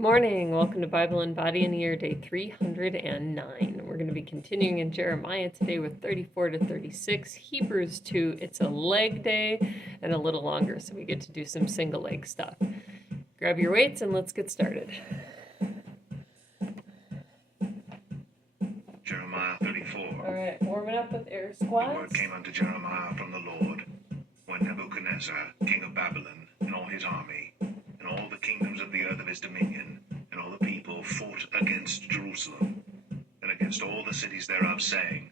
Good morning. Welcome to Bible and Body in a Year, day 309. We're going to be continuing in Jeremiah today with 34 to 36. Hebrews 2, it's a leg day and a little longer, so we get to do some single leg stuff. Grab your weights and let's get started. Jeremiah 34. All right, warming up with air squats. The word came unto Jeremiah from the Lord, when Nebuchadnezzar, king of Babylon, and all his army, and all the kingdoms of the earth of his dominion, and all the people fought against Jerusalem, and against all the cities thereof, saying,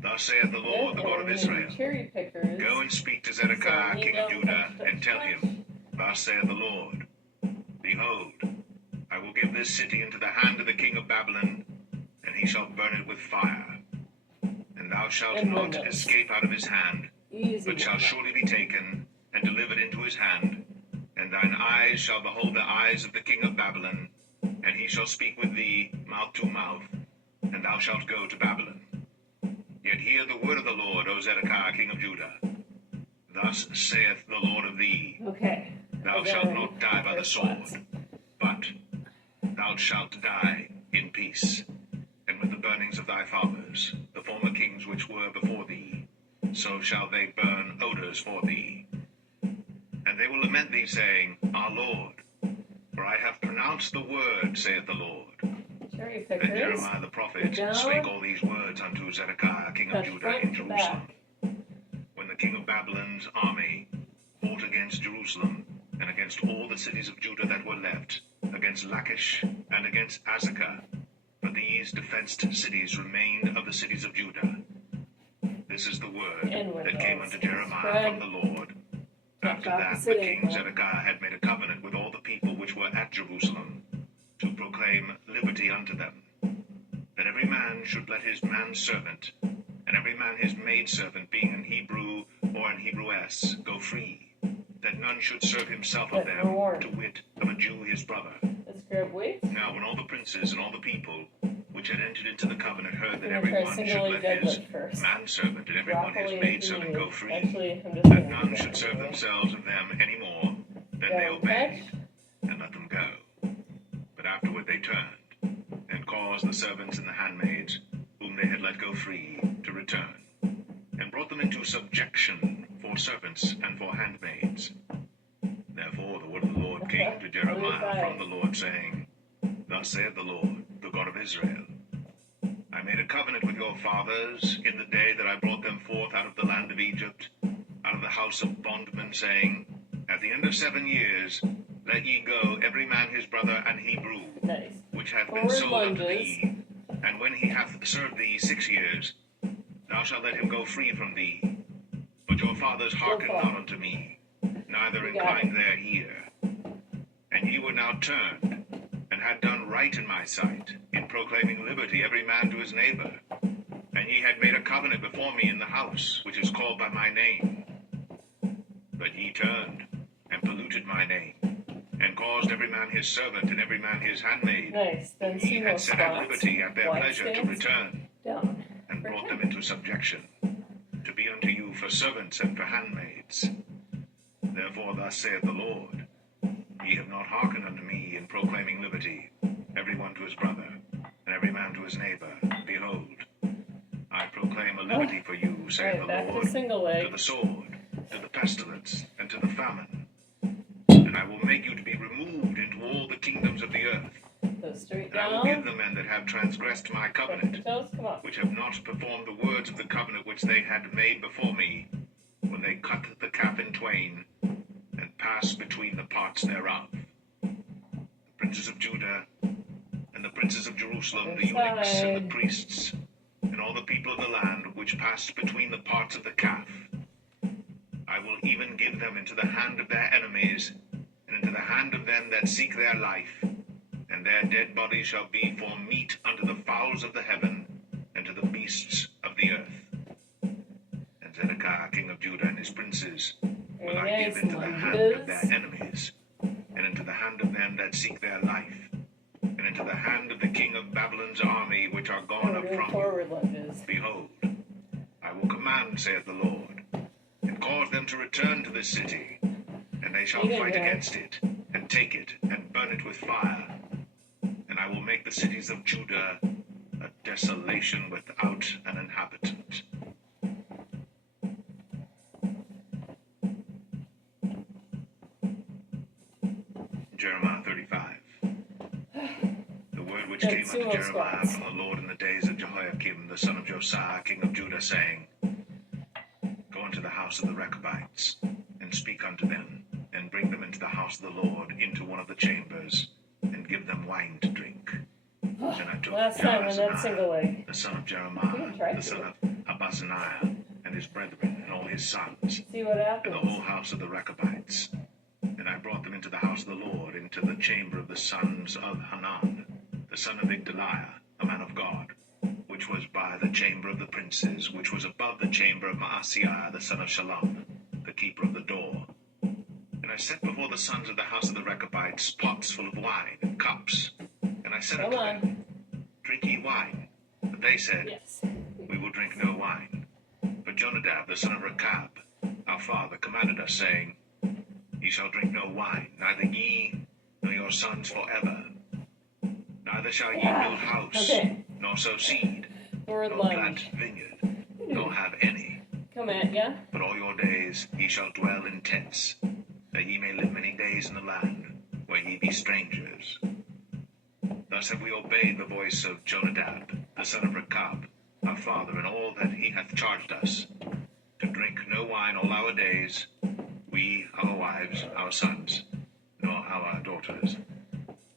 Thus saith the Lord, the God of Israel, Go and speak to Zedekiah, king of Judah, and tell him, Thus saith the Lord, Behold, I will give this city into the hand of the king of Babylon, and he shall burn it with fire. And thou shalt not escape out of his hand, but shalt surely be taken, and delivered into his hand. And thine eyes shall behold the eyes of the king of Babylon, and he shall speak with thee mouth to mouth, and thou shalt go to Babylon. Yet hear the word of the Lord, O Zedekiah, king of Judah. Thus saith the Lord of thee, Thou shalt not die by the sword, but thou shalt die in peace, and with the burnings of thy fathers, the former kings which were before thee, so shall they burn odors for thee. And they will lament thee, saying, Our Lord, for I have pronounced the word, saith the Lord. Then Jeremiah the prophet spake all these words unto Zedekiah, king of Judah, in Jerusalem, when the king of Babylon's army fought against Jerusalem, and against all the cities of Judah that were left, against Lachish, and against Azekah. But these defenced cities remained of the cities of Judah. This is the word that came unto Jeremiah from the Lord. After that, the king Zedekiah had made a covenant with all the people which were at Jerusalem, to proclaim liberty unto them, that every man should let his manservant, and every man his maidservant, being an Hebrew or an Hebrewess, go free, that none should serve himself of them, to wit, of a Jew his brother. Now when all the princes and all the people which had entered into the covenant heard that every one should let his manservant and every one his maidservant go free, that none should serve themselves of them any more, then they obeyed, and let them go. But afterward they turned, and caused the servants and the handmaids, whom they had let go free, to return, and brought them into subjection for servants and for handmaids. Therefore the word of the Lord came to Jeremiah from the Lord, saying, Thus saith the Lord, the God of Israel, I made a covenant with your fathers in the day that I brought them forth out of the land of Egypt, out of the house of bondmen, saying, At the end of 7 years, let ye go every man his brother and Hebrew, which hath been sold unto thee, and when he hath served thee 6 years, thou shalt let him go free from thee. But your fathers hearkened not unto me, neither inclined their ear. And ye were now turned, and had done right in my sight, in proclaiming liberty every man to his neighbor. And ye had made a covenant before me in the house, which is called by my name. But ye turned, and polluted my name, and caused every man his servant, and every man his handmaid, whom ye had set at liberty at their pleasure, to return, and brought them into subjection, to be unto you for servants and for handmaids. Therefore thus saith the Lord, Ye have not hearkened unto me in proclaiming liberty, every one to his brother, and every man to his neighbor. Behold, I proclaim a liberty for you, saith the Lord, to the sword, to the pestilence, and to the famine. And I will make you to be removed into all the kingdoms of the earth. And I will give the men that have transgressed my covenant, which have not performed the words of the covenant which they had made before me, when they cut the calf in twain, and passed between the parts thereof. The princes of Judah, and the princes of Jerusalem, the eunuchs and the priests, and all the people of the land, which passed between the parts of the calf, I will even give them into the hand of their enemies, and into the hand of them that seek their life, and their dead bodies shall be for meat unto the fowls of the heaven, and to the beasts of the earth. And Zedekiah, king of Judah, and his princes will I give into the hand of their enemies, and into the hand of them that seek their life, and into the hand of the king of Babylon's army, which are gone up from you. Behold, I will command, saith the Lord, and cause them to return to this city, and they shall fight against it, and take it, and burn it with fire, I will make the cities of Judah a desolation without an inhabitant. Jeremiah 35. The word which came unto Jeremiah from the Lord in the days of Jehoiakim, the son of Josiah, king of Judah, saying, Go unto the house of the Rechabites, and speak unto them, and bring them into the house of the Lord, into one of the chambers, and give them wine to drink. Then I took Jaazaniah, the son of Jeremiah, the son of Habazzaniah, and his brethren, and all his sons, See what happens. and the whole house of the Rechabites. And I brought them into the house of the Lord, into the chamber of the sons of Hanan, the son of Igdaliah, a man of God, which was by the chamber of the princes, which was above the chamber of Maaseiah, the son of Shallum, the keeper of the door. And I set before the sons of the house of the Rechabites pots full of wine, and cups. And I said unto them, Drink ye wine. But they said, Yes. We will drink no wine. But Jonadab, the son of Rechab, our father, commanded us, saying, Ye shall drink no wine, neither ye nor your sons forever. Neither shall ye build house, nor sow seed, nor plant vineyard, nor have any. Come at ya. But all your days ye shall dwell in tents, that ye may live many days in the land, where ye be strangers. Thus have we obeyed the voice of Jonadab, the son of Rechab, our father, in all that he hath charged us, to drink no wine all our days, we, our wives, our sons, nor our daughters,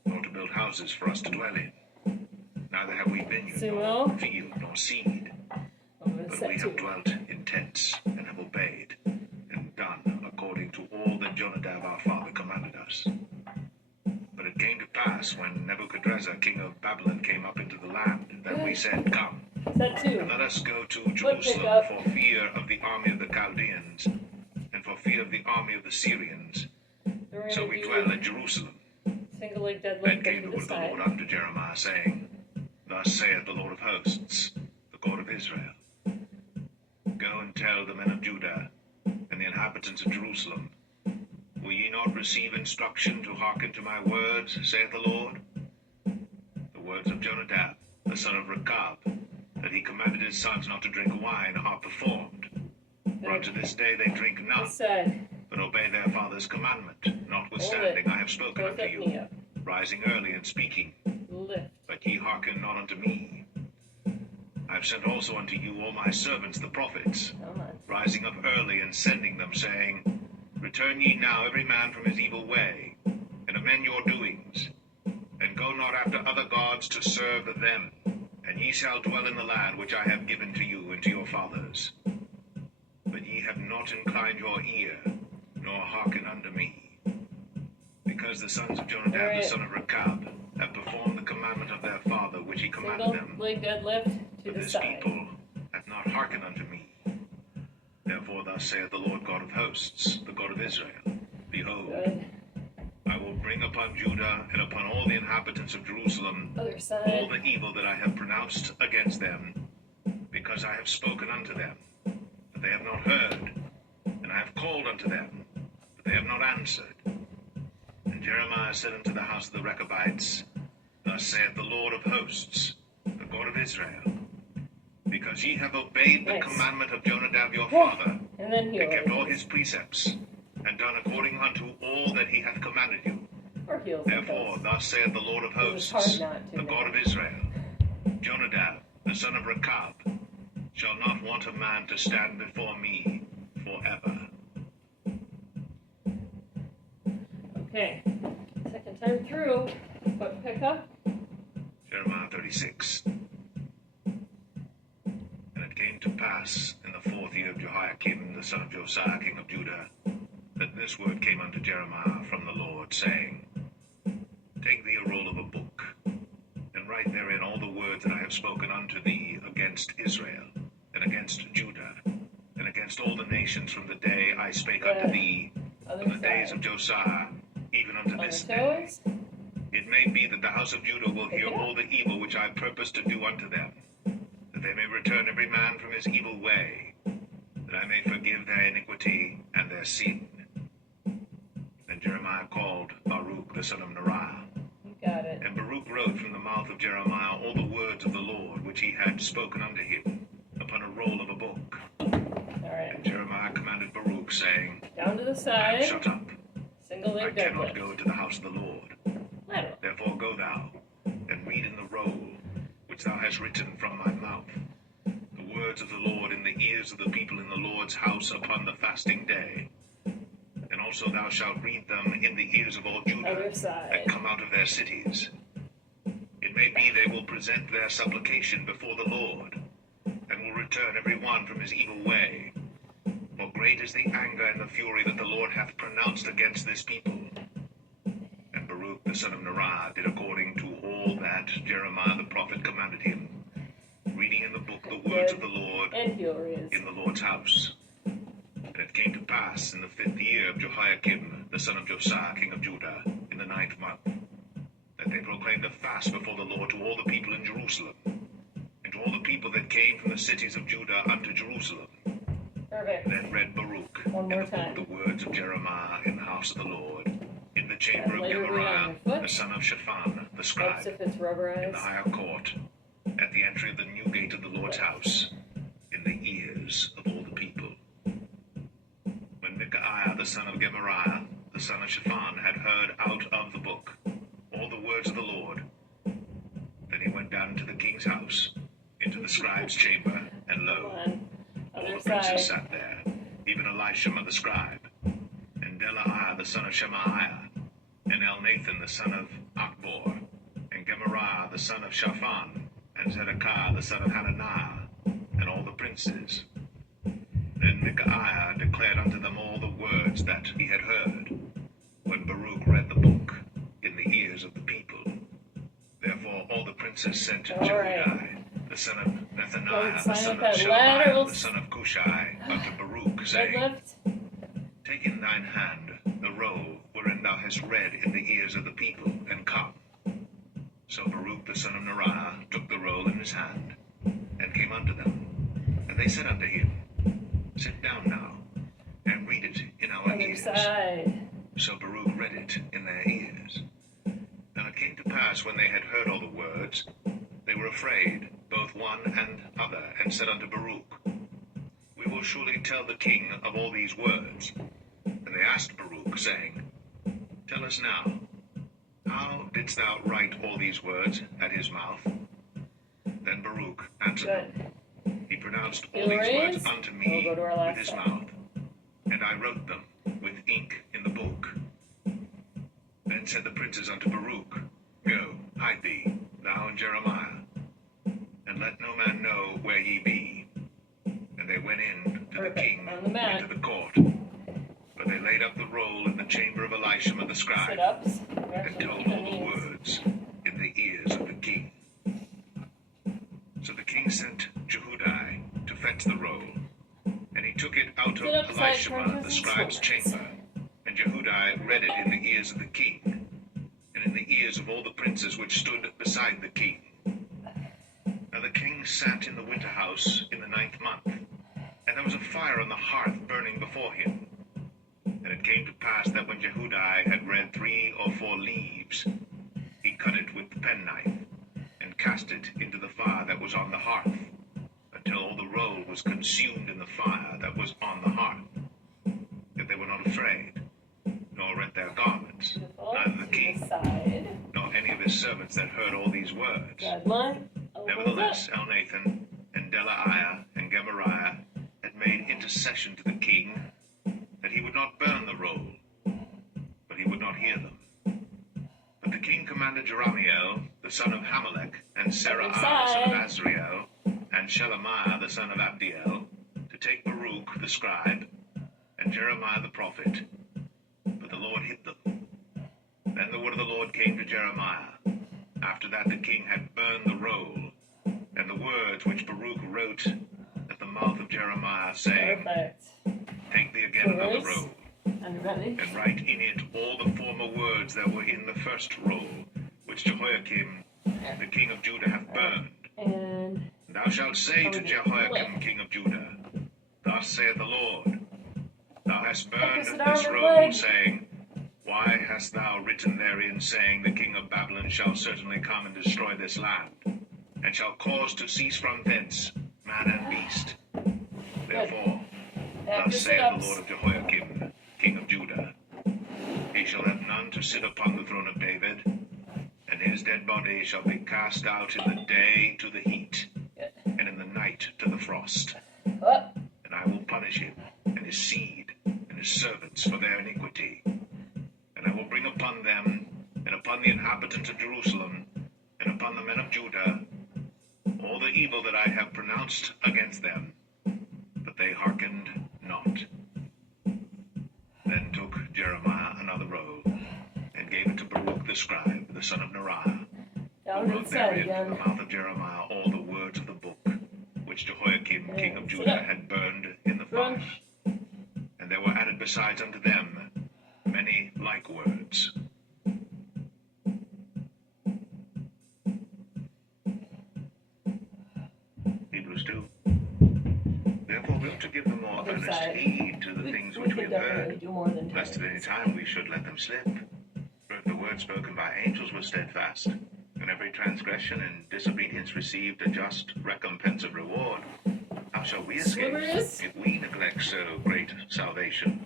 nor to build houses for us to dwell in. Neither have we vineyard, nor field, nor seed, but we have dwelt in tents, and have obeyed, and done according to all that Jonadab our father commanded us. But it came to pass, when Nebuchadnezzar, king of Babylon, came up into the land, that we said, Come, and let us go to Jerusalem for fear of the army of the Chaldeans, and for fear of the army of the Syrians. So we dwell at Jerusalem. Then came the word of the Lord unto Jeremiah, saying, Thus saith the Lord of hosts, the God of Israel, Go and tell the men of Judah and the inhabitants of Jerusalem, Will ye not receive instruction to hearken to my words, saith the Lord? The words of Jonadab, the son of Rechab, that he commanded his sons not to drink wine, are performed. For unto this day they drink none, but obey their father's commandment. Notwithstanding, I have spoken unto you, rising early and speaking, but ye hearken not unto me. I have sent also unto you all my servants the prophets, rising up early and sending them, saying, Return ye now every man from his evil way, and amend your doings, and go not after other gods to serve them, and ye shall dwell in the land which I have given to you and to your fathers. But ye have not inclined your ear, nor hearkened unto me, because the sons of Jonadab, the son of Rechab, have performed the commandment of their father which he commanded them. But this people hath not hearkened unto me. Therefore thus saith the Lord God of hosts, the God of Israel, Behold, I will bring upon Judah and upon all the inhabitants of Jerusalem all the evil that I have pronounced against them, because I have spoken unto them, but they have not heard, and I have called unto them, but they have not answered. And Jeremiah said unto the house of the Rechabites, Thus saith the Lord of hosts, the God of Israel, because ye have obeyed the commandment of Jonadab your father, and kept all his precepts, and done according unto all that he hath commanded you. Therefore thus saith the Lord of hosts, the God of Israel, Jonadab, the son of Rechab, shall not want a man to stand before me forever. Okay, second time through, but pick up. Jeremiah 36. And it came to pass in the 4th year of Jehoiakim, the son of Josiah, king of Judah, that this word came unto Jeremiah from the Lord, saying, Take thee a roll of a book, and write therein all the words that I have spoken unto thee against Israel, and against Judah, and against all the nations from the day I spake unto thee, from the days of Josiah, even unto this day. It may be that the house of Judah will hear all the evil which I purpose to do unto them, that they may return every man from his evil way, that I may forgive their iniquity and their sin. Then Jeremiah called Baruch the son of Neriah. You got it. And Baruch wrote from the mouth of Jeremiah all the words of the Lord which he had spoken unto him upon a roll of a book. All right. And Jeremiah commanded Baruch, saying, Down to the I am side. shut up. Single I leg cannot deadlift. go into the house of the Lord. Lateral. Therefore go thou, and read in the roll which thou hast written from my mouth the words of the Lord in the ears of the people in the Lord's house upon the fasting day. And also thou shalt read them in the ears of all Judah Other side. that come out of their cities. It may be they will present their supplication before the Lord, and will return every one from his evil way. For great is the anger and the fury that the Lord hath pronounced against this people. And Baruch the son of Neriah did according to all that Jeremiah the prophet commanded him, reading in the book the words of the Lord And furious. in the Lord's house. And it came to pass in the 5th year of Jehoiakim, the son of Josiah, king of Judah, in the 9th month, that they proclaimed a fast before the Lord to all the people in Jerusalem, and to all the people that came from the cities of Judah unto Jerusalem. Perfect. Then read Baruch One in more the book time. the words of Jeremiah in the house of the Lord, in the chamber And of later read on Gemariah, your foot. the son of Shaphan, the Helps scribe, if it's in the rubberized. higher court, at the entry of the new gate of the Lord's house, in the ears of all the people. When Micaiah the son of Gemariah, the son of Shaphan, had heard out of the book all the words of the Lord, then he went down into the king's house, into the scribe's chamber, and Come lo, on. all Other the princes side. sat there, even Elishama the scribe, and Delaiah the son of Shemaiah, and Elnathan the son of Achbor, and Gemariah the son of Shaphan, and Zedekiah the son of Hananiah, and all the princes. Then Micaiah declared unto them all the words that he had heard, when Baruch read the book in the ears of the people. Therefore all the princes sent to All Jehudi, right. the son of Nethaniah, Don't the sign son up of that Shelemiah, lateral the son of Cushai, unto Baruch, saying, Deadlift. Take in thine hand the roll wherein thou hast read in the ears of the people, and come. So Baruch the son of Neriah took the roll in his hand, and came unto them. And they said unto him, Sit down now, and read it in our Other ears. side. So Baruch read it in their ears. Now it came to pass, when they had heard all the words, they were afraid, both one and other, and said unto Baruch, We will surely tell the king of all these words. And they asked Baruch, saying, Tell us now, how didst thou write all these words at his mouth? Then Baruch answered them, Good. He pronounced all Feel these words raised? unto We'll me go to our with last his side. mouth, and I wrote them with ink in the book. Then said the princes unto Baruch, Go, hide thee, thou and Jeremiah, and let no man know where ye be. And they went in to the Perfect. king On the mat. into the court. But they laid up the roll in the chamber of Elishama the scribe, Sit-ups. We're and actually told keeping all the these. words in the ears of the king. So the king sent Jehudi to fetch the roll, and he took it out of Sit up, side Elishama crunches, the and scribe's swimmers. chamber, and Jehudi read it in the ears of the king, and in the ears of all the princes which stood beside the king. Now the king sat in the winter house in the 9th month, and there was a fire on the hearth burning before him. And it came to pass that when Jehudi had read 3 or 4 leaves, he cut it with the penknife, and cast it into the fire that was on the hearth, until all the roll was consumed in the fire that was on the hearth. Yet they were not afraid, nor rent their garments, Beautiful. neither the To king, the side. nor any of his servants that heard all these words. Guideline. Elbows Nevertheless, up. Elnathan, and Delaiah, and Gemariah had made intercession to the king, that he would not burn the roll, but he would not hear them. But the king commanded Jeramiel, the son of Hamelech, and Seraiah, the son of Azriel, and Shelemiah, the son of Abdiel, to take Baruch the scribe, and Jeremiah the prophet, but the Lord hid them. Then the word of the Lord came to Jeremiah, after that the king had burned the roll, and the words which Baruch wrote at the mouth of Jeremiah, saying, Perfect. Take thee again another Yours. roll, I'm ready. and write in it all the former words that were in the first roll, which Jehoiakim the king of Judah hath burned. And Thou shalt say to Jehoiakim king of Judah, Thus saith the Lord, Thou hast burned Opposite arm this and roll, leg. saying, Why hast thou written therein, saying, The king of Babylon shall certainly come and destroy this land, and shall cause to cease from thence man and beast? Therefore, thus saith the Lord of Jehoiakim, king of Judah, he shall have none to sit upon the throne of David, and his dead body shall be cast out in the day to the heat, and in the night to the frost. And I will punish him, and his seed, and his servants for their iniquity. And I will bring upon them, and upon the inhabitants of Jerusalem, and upon the men of Judah, all the evil that I have pronounced against them, but they hearkened not. Then took Jeremiah another roll, and gave it to Baruch the scribe, the son of Neriah, who wrote therein from the mouth of Jeremiah all the words of the book, which Jehoiakim king of Judah had burned in the fire. And there were added besides unto them many like words. Hebrews 2. Therefore we ought to give the more earnest heed to the things which we have heard, lest at any time we should let them slip. For if the word spoken by angels was steadfast, and every transgression and disobedience received a just recompense of reward, how shall we escape if we neglect so great salvation,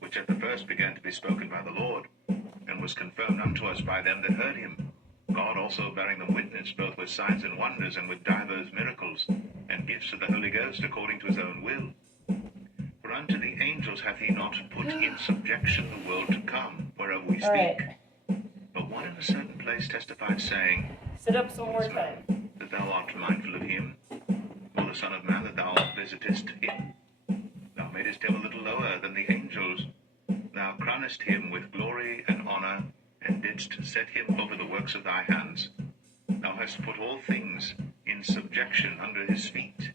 which at the first began to be spoken by the Lord, and was confirmed unto us by them that heard him? God also bearing them witness, both with signs and wonders, and with divers miracles, and gifts of the Holy Ghost according to his own will. For unto the angels hath he not put in subjection the world to come, whereof we speak. But one in a certain place testified, saying, Sit up some more time. That thou art mindful of him, O the Son of Man, that thou visitest him. Thou madest him a little lower than the angels. Thou crownest him with glory and honor, and didst set him over the works of thy hands. Thou hast put all things in subjection under his feet.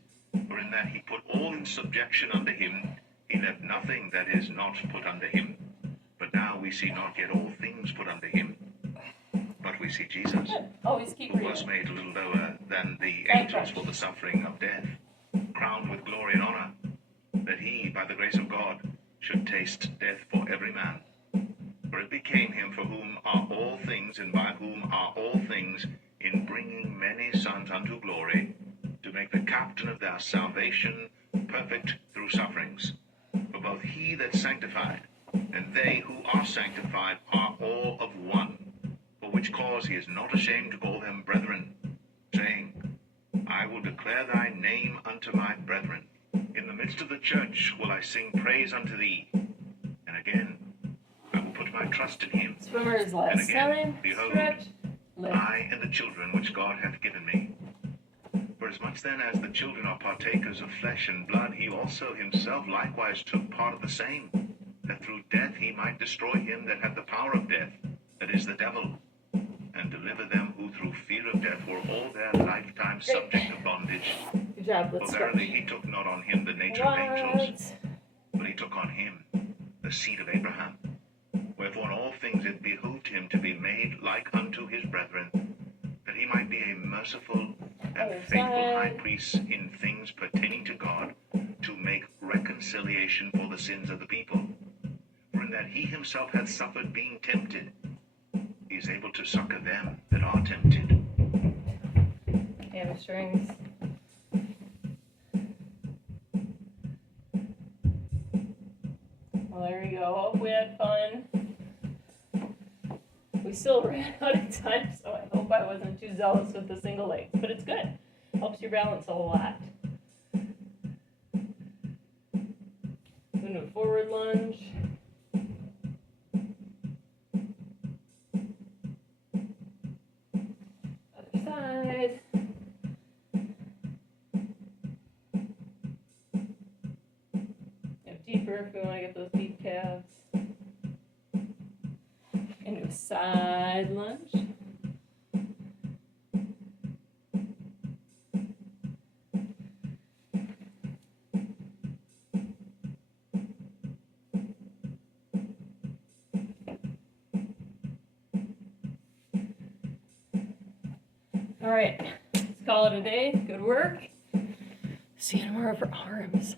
For in that he put all in subjection under him, he left nothing that is not put under him. But now we see not yet all things put under him. But we see Jesus, who was made a little lower than the angels for the suffering of death, crowned with glory and honor, that he, by the grace of God, should taste death for every man. For it became him for whom are all things, and by whom are all things, in bringing many sons unto glory, to make the captain of their salvation perfect through sufferings. For both he that sanctified, and they who are sanctified are all of one, for which cause he is not ashamed to call them brethren, saying, I will declare thy name unto my brethren. In the midst of the church will I sing praise unto thee. And again, I will put my trust in him. Swimmers last and again, time. behold, Stretch. I and the children which God hath given me. For as much then as the children are partakers of flesh and blood, he also himself likewise took part of the same, that through death he might destroy him that had the power of death, that is the devil, and deliver them who through fear of death were all their lifetime subject to bondage. Good job. For verily he took not on him the nature of angels, but he took on him the seed of Abraham. Wherefore in all things it behooved him to be made like unto his brethren, that he might be a merciful and faithful high priest in things pertaining to God, to make reconciliation for the sins of the people. For in that he himself hath suffered being tempted, he is able to succor them that are tempted. Hamstrings. Well, there you go. Hope we had fun. We still ran out of time, so I hope I wasn't too zealous with the single legs, but it's good. Helps your balance a whole lot. Doing a forward lunge. Other side. Go deeper if we want to get those deep calves. Into a side lunge. All right, let's call it a day. Good work. See you tomorrow for arms.